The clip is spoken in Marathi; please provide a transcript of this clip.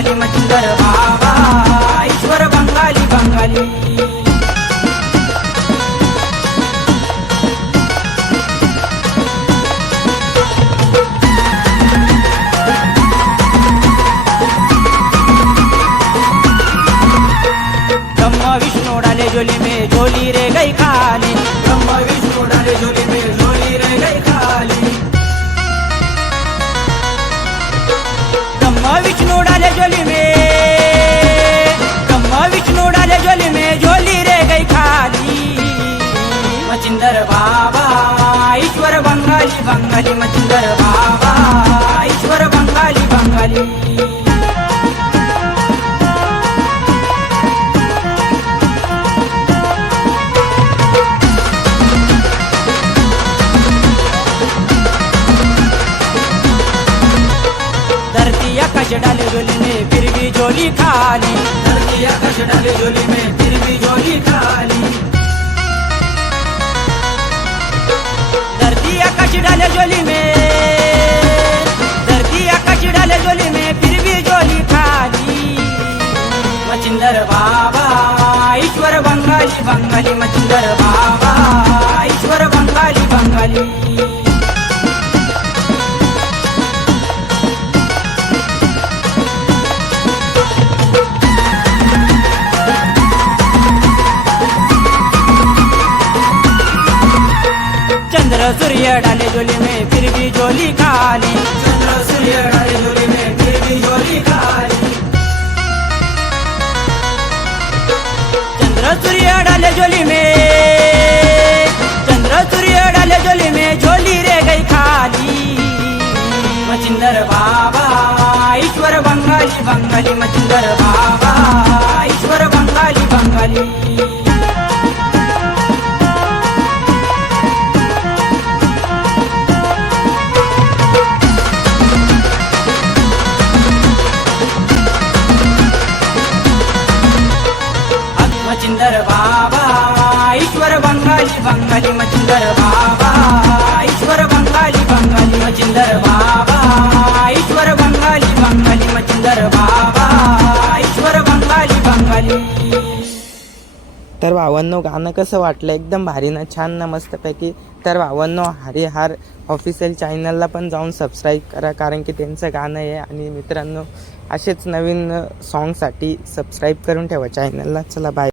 बंगाली मंदर बाबा ईश्वर बंगाली बंगाली ब्रह्म विष्णू डाले जोली में जोली रे गई खाली. बंगाली बंगाली बाबा ईश्वर बंगाली बंगाली. धरती आकाश डाले झोली में फिर भी झोली खाली. धरती आकाश डाले झोली में फिर भी झोली खाली. बंगाली बंगाली बाबा ईश्वर बंगाली बंगाली. चंद्र सूर्य डाले जोली में फिर भी जोली खाली. चंद्र सूर्य झोली में चंद्र सूर्य डाले झोली में झोली रे गई खाली. मचिंदर बाबा ईश्वर बंगाली बंगाली मचिंदर बाबा ईश्वर बंगाली बंगाली. बाबा बंगाली बंगाली मचिंदर बाबा ईश्वर बंगाली बंगाली मचिंदर बाबा ईश्वर बंगाली बंगाली मचिंदर बाबा ईश्वर बंगाली बंगाली. तर भावांनो गाणं कसं वाटलं? एकदम भारी ना? छान ना? मस्तपैकी. तर भावांनो हरिहार ऑफिशियल चॅनलला पण जाऊन सबस्क्राईब करा कारण की त्यांचं गाणं आहे आणि मित्रांनो असेच नवीन सॉन्गसाठी सबस्क्राईब करून ठेवा चॅनलला चला बाय